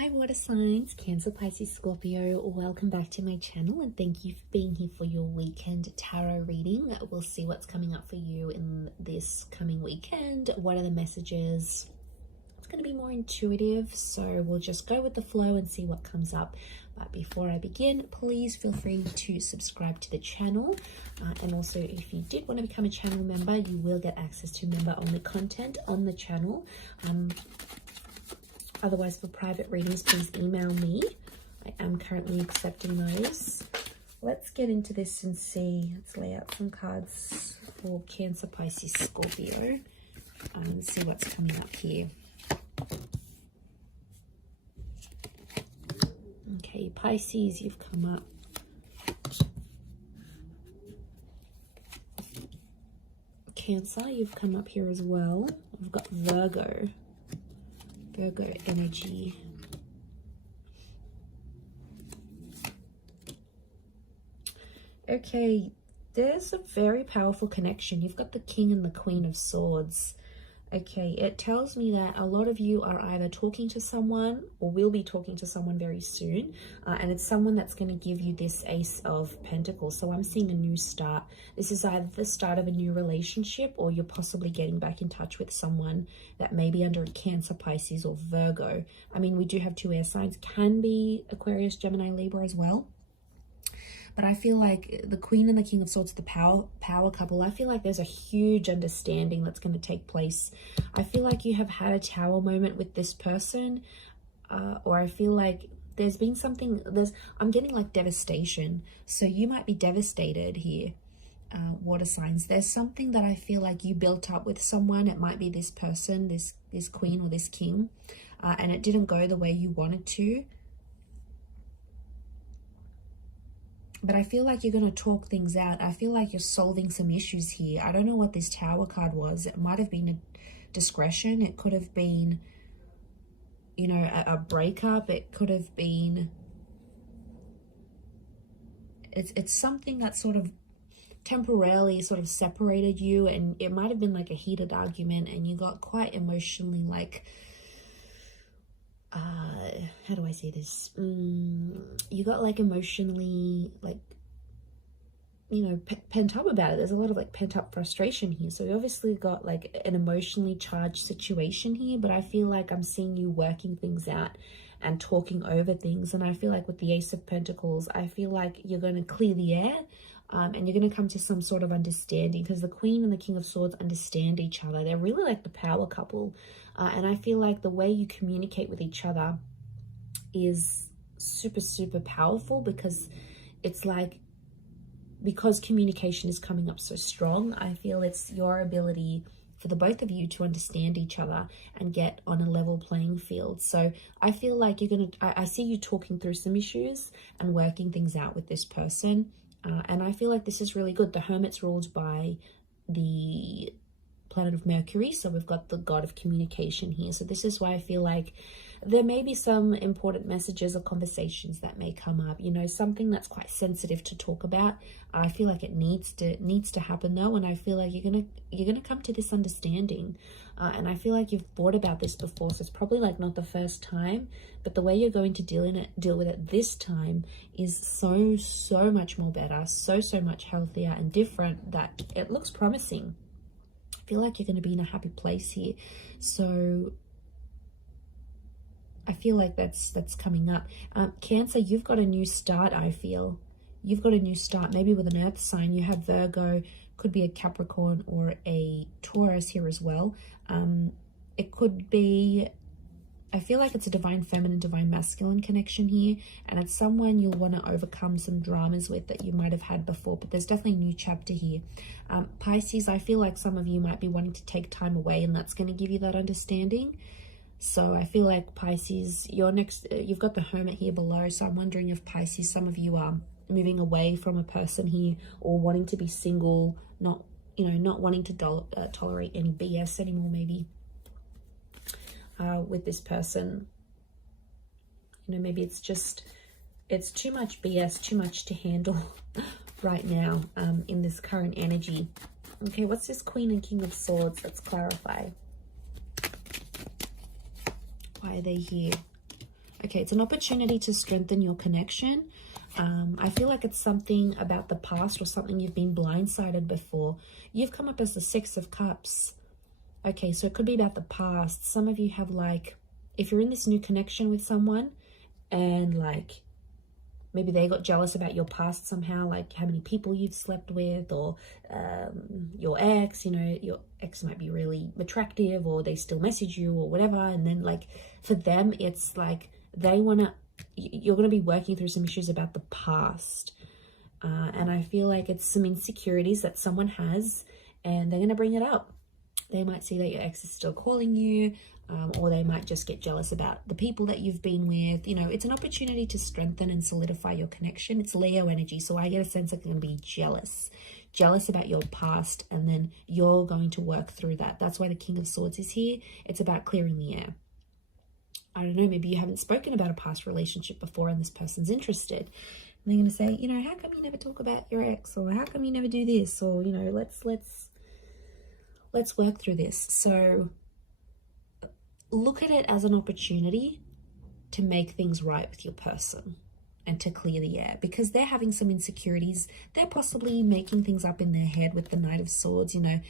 Hi water signs, Cancer, Pisces, Scorpio. Welcome back to my channel and thank you for being here for your weekend tarot reading. We'll see what's coming up for you in this coming weekend. What are the messages? It's going to be more intuitive, so we'll just go with the flow and see what comes up. But before I begin, please feel free to subscribe to the channel. And also, if you did want to become a channel member, you will get access to member-only content on the channel. Otherwise, for private readings, please email me. I am currently accepting those. Let's get into this and see. Let's lay out some cards for Cancer, Pisces, Scorpio and see what's coming up here. Okay, Pisces, you've come up. Cancer, you've come up here as well. We've got Virgo energy. Okay, there's a very powerful connection. You've got the King and the Queen of Swords. Okay, it tells me that a lot of you are either talking to someone or will be talking to someone very soon. And it's someone that's going to give you this Ace of Pentacles. So I'm seeing a new start. This is either the start of a new relationship or you're possibly getting back in touch with someone that may be under a Cancer, Pisces or Virgo. I mean, we do have two air signs. Can be Aquarius, Gemini, Libra as well. But I feel like the Queen and the King of Swords, the power couple, I feel like there's a huge understanding that's going to take place. I feel like you have had a tower moment with this person, or I feel like there's been something, I'm getting like devastation. So you might be devastated here, water signs. There's something that I feel like you built up with someone. It might be this person, this Queen or this King, and it didn't go the way you wanted to. But I feel like you're going to talk things out. I feel like you're solving some issues here. I don't know what this Tower card was. It might have been a discretion. It could have been, you know, a breakup. It could have been... It's something that sort of temporarily sort of separated you. And it might have been like a heated argument and you got quite emotionally like... how do I say this? You got like emotionally like, you know, pent up about it. There's a lot of like pent up frustration here. So you obviously got like an emotionally charged situation here, but I feel like I'm seeing you working things out and talking over things. And I feel like with the Ace of Pentacles, I feel like you're going to clear the air. And you're going to come to some sort of understanding because the Queen and the King of Swords understand each other. They're really like the power couple. And I feel like the way you communicate with each other is super, super powerful because it's like, because communication is coming up so strong, I feel it's your ability for the both of you to understand each other and get on a level playing field. So I feel like you're going to, I see you talking through some issues and working things out with this person. And I feel like this is really good. The Hermit's ruled by the planet of Mercury. So we've got the god of communication here. So this is why I feel like there may be some important messages or conversations that may come up, you know, something that's quite sensitive to talk about. I feel like it needs to happen though. And I feel like you're going to come to this understanding. And I feel like you've thought about this before. So it's probably like not the first time, but the way you're going to deal with it this time is so much more better, so much healthier and different that it looks promising. I feel like you're going to be in a happy place here. So I feel like that's coming up. Cancer, you've got a new start, I feel. You've got a new start, maybe with an earth sign. You have Virgo, could be a Capricorn or a Taurus here as well. It could be, I feel like it's a divine feminine, divine masculine connection here. And it's someone you'll want to overcome some dramas with that you might have had before. But there's definitely a new chapter here. Pisces, I feel like some of you might be wanting to take time away and that's going to give you that understanding. So I feel like Pisces, you've got the Hermit here below. So I'm wondering if Pisces, some of you are moving away from a person here or wanting to be single, not wanting to tolerate any BS anymore maybe with this person. You know, maybe it's too much BS, too much to handle right now in this current energy. Okay, what's this Queen and King of Swords? Let's clarify. Why are they here? Okay, it's an opportunity to strengthen your connection. I feel like it's something about the past or something you've been blindsided before. You've come up as the Six of Cups. Okay, so it could be about the past. Some of you have like, if you're in this new connection with someone and like maybe they got jealous about your past somehow, like how many people you've slept with, or your ex, you know, your ex might be really attractive or they still message you or whatever. And then like for them, it's like they want to, you're going to be working through some issues about the past. And I feel like it's some insecurities that someone has and they're going to bring it up. They might see that your ex is still calling you, or they might just get jealous about the people that you've been with. You know, it's an opportunity to strengthen and solidify your connection. It's Leo energy, so I get a sense that they're going to be jealous about your past, and then you're going to work through that. That's why the King of Swords is here. It's about clearing the air. I don't know, maybe you haven't spoken about a past relationship before and this person's interested. And they're going to say, you know, how come you never talk about your ex? Or how come you never do this? Or, you know, let's work through this. So look at it as an opportunity to make things right with your person and to clear the air, because they're having some insecurities. They're possibly making things up in their head with the Knight of Swords, you know.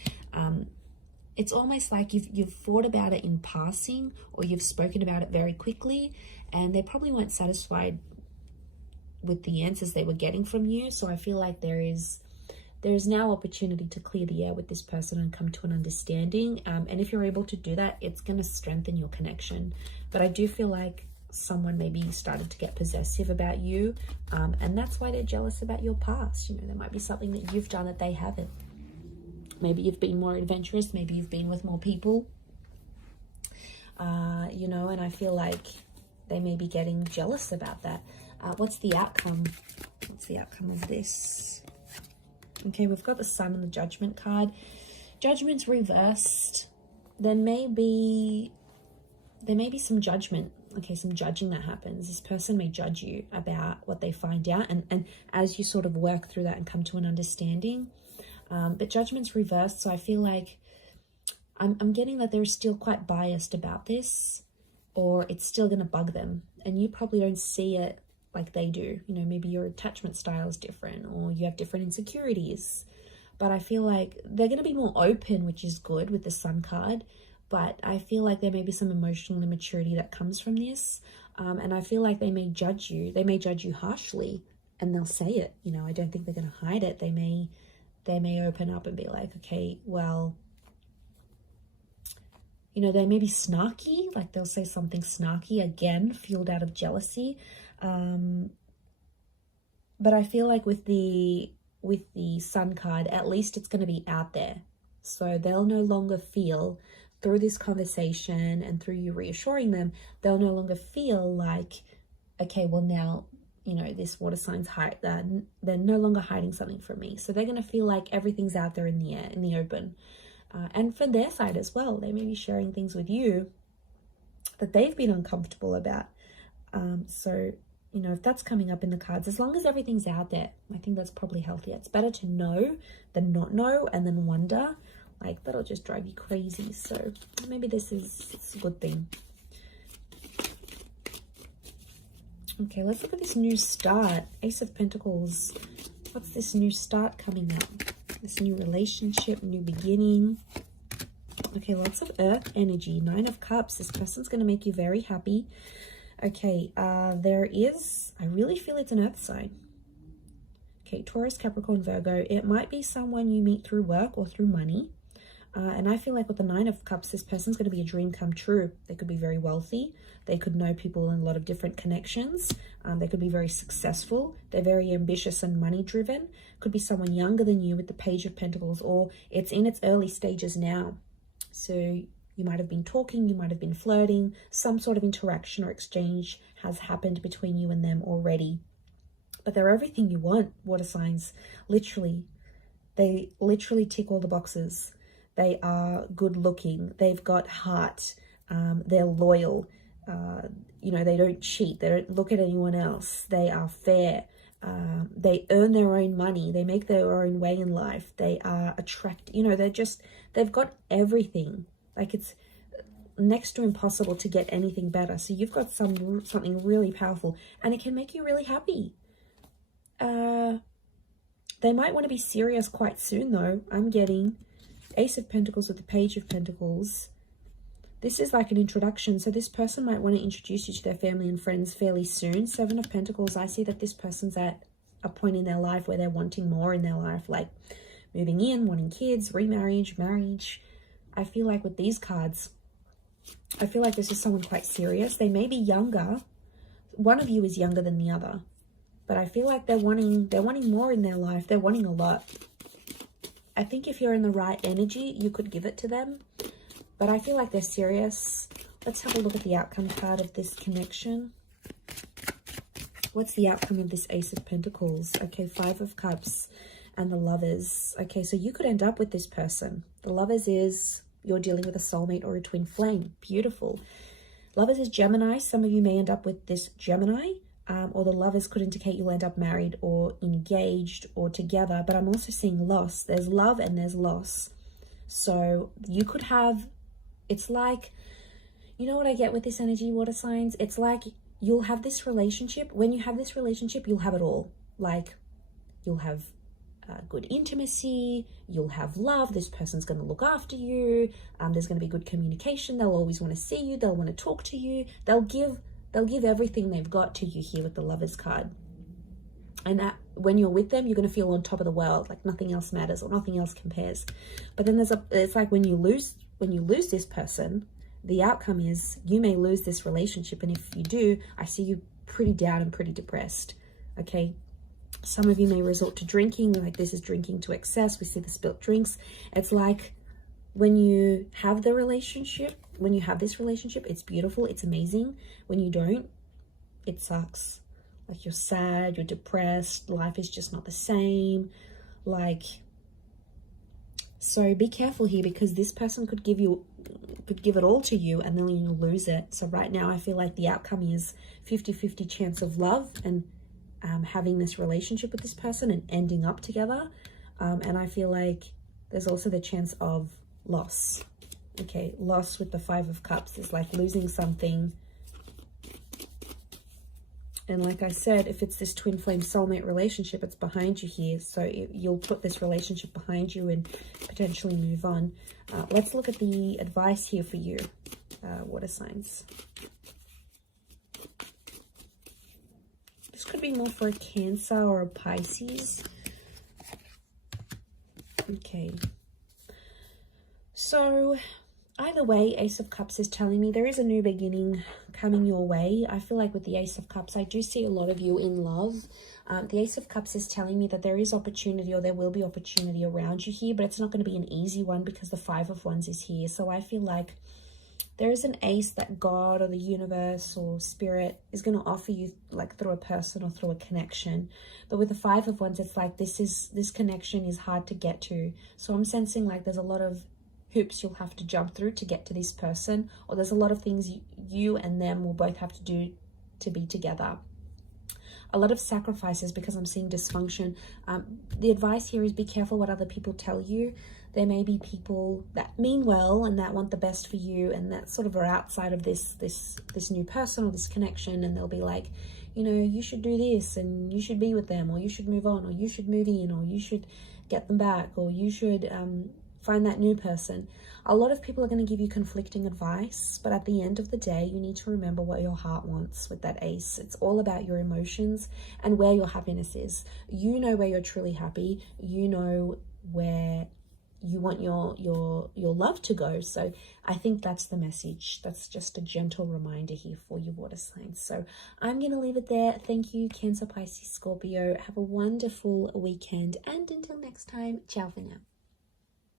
It's almost like you've thought about it in passing, or you've spoken about it very quickly, and they probably weren't satisfied with the answers they were getting from you. So I feel like there is now opportunity to clear the air with this person and come to an understanding. And if you're able to do that, it's going to strengthen your connection. But I do feel like someone maybe started to get possessive about you, and that's why they're jealous about your past. You know, there might be something that you've done that they haven't. Maybe you've been more adventurous. Maybe you've been with more people. You know, and I feel like they may be getting jealous about that. What's the outcome? What's the outcome of this? Okay, we've got the Sun and the Judgment card. Judgment's reversed. There may be some judgment. Okay, some judging that happens. This person may judge you about what they find out, and as you sort of work through that and come to an understanding. But judgment's reversed, so I feel like I'm getting that they're still quite biased about this, or it's still going to bug them, and you probably don't see it like they do. You know, maybe your attachment style is different, or you have different insecurities. But I feel like they're going to be more open, which is good with the Sun card. But I feel like there may be some emotional immaturity that comes from this. And I feel like they may judge you. They may judge you harshly, and they'll say it. You know, I don't think they're going to hide it. They may open up and be like, okay, well, you know, they may be snarky. Like they'll say something snarky, again, fueled out of jealousy. But I feel like with the Sun card, at least it's going to be out there. So they'll no longer feel, through this conversation and through you reassuring them, they'll no longer feel like, okay, well now, you know, this water sign's they're no longer hiding something from me. So they're going to feel like everything's out there in the air, in the open. And from their side as well, they may be sharing things with you that they've been uncomfortable about. So, you know, if that's coming up in the cards, as long as everything's out there, I think that's probably healthier. It's better to know than not know and then wonder. Like, that'll just drive you crazy. So maybe it's a good thing. Okay, let's look at this new start. Ace of Pentacles. What's this new start coming up? This new relationship, new beginning. Okay, lots of earth energy. 9 of Cups. This person's going to make you very happy. Okay, I really feel it's an earth sign. Okay, Taurus, Capricorn, Virgo. It might be someone you meet through work or through money. And I feel like with the 9 of Cups, this person's going to be a dream come true. They could be very wealthy. They could know people in a lot of different connections. They could be very successful. They're very ambitious and money driven. Could be someone younger than you with the Page of Pentacles, or it's in its early stages now. So you might have been talking, you might have been flirting. Some sort of interaction or exchange has happened between you and them already. But they're everything you want, water signs. Literally. They literally tick all the boxes. They are good looking. They've got heart. They're loyal. You know, they don't cheat. They don't look at anyone else. They are fair. They earn their own money. They make their own way in life. They are attractive. You know, they've got everything. Like next to impossible to get anything better. So you've got something really powerful, and it can make you really happy. They might want to be serious quite soon, though. I'm getting Ace of Pentacles with the Page of Pentacles. This is like an introduction. So this person might want to introduce you to their family and friends fairly soon. Seven of Pentacles, I see that this person's at a point in their life where they're wanting more in their life, like moving in, wanting kids, remarriage, marriage. I feel like with these cards, I feel like this is someone quite serious. They may be younger. One of you is younger than the other. But I feel like they're wanting more in their life. They're wanting a lot. I think if you're in the right energy, you could give it to them. But I feel like they're serious. Let's have a look at the outcome card of this connection. What's the outcome of this Ace of Pentacles? Okay, Five of Cups and the Lovers. Okay, so you could end up with this person. The Lovers is you're dealing with a soulmate or a twin flame. Beautiful. Lovers is Gemini. Some of you may end up with this Gemini. Or the Lovers could indicate you'll end up married or engaged or together. But I'm also seeing loss. There's love and there's loss. So you could have, it's like, you know what I get with this energy, water signs? It's like you'll have this relationship. When you have this relationship, you'll have it all. Like you'll have good intimacy. You'll have love. This person's going to look after you. There's going to be good communication. They'll always want to see you. They'll want to talk to you. They'll give everything they've got to you here with the Lovers card. And that when you're with them, you're going to feel on top of the world, like nothing else matters or nothing else compares. But then it's like when you lose this person, the outcome is you may lose this relationship. And if you do, I see you pretty down and pretty depressed. Okay. Some of you may resort to drinking, like this is drinking to excess. We see the spilt drinks. It's like when you have the relationship, when you have this relationship, it's beautiful, it's amazing. When you don't, it sucks. Like you're sad, you're depressed, life is just not the same. Like, so be careful here because this person could give it all to you and then you'll lose it. So right now I feel like the outcome is 50-50 chance of love and having this relationship with this person and ending up together. And I feel like there's also the chance of loss. Okay, loss with the Five of Cups is like losing something. And like I said, if it's this twin flame soulmate relationship, it's behind you here. So you'll put this relationship behind you and potentially move on. Let's look at the advice here for you, water signs. This could be more for a Cancer or a Pisces. Okay. So either way, Ace of Cups is telling me there is a new beginning coming your way. I feel like with the Ace of Cups, I do see a lot of you in love. The Ace of Cups is telling me that there is opportunity or there will be opportunity around you here, but it's not going to be an easy one because the Five of Wands is here. So I feel like there is an ace that God or the universe or spirit is going to offer you like through a person or through a connection. But with the Five of Wands, it's like this connection is hard to get to. So I'm sensing like there's a lot of hoops you'll have to jump through to get to this person, or there's a lot of things you and them will both have to do to be together. A lot of sacrifices because I'm seeing dysfunction. The advice here is be careful what other people tell you. There may be people that mean well and that want the best for you and that sort of are outside of this new person or this connection, and they'll be like, you know, you should do this and you should be with them, or you should move on, or you should move in, or you should get them back, or you should find that new person. A lot of people are going to give you conflicting advice, but at the end of the day, you need to remember what your heart wants with that ace. It's all about your emotions and where your happiness is. You know where you're truly happy. You know where you want your love to go. So I think that's the message. That's just a gentle reminder here for you, water signs. So I'm going to leave it there. Thank you, Cancer, Pisces, Scorpio. Have a wonderful weekend. And until next time, ciao for now.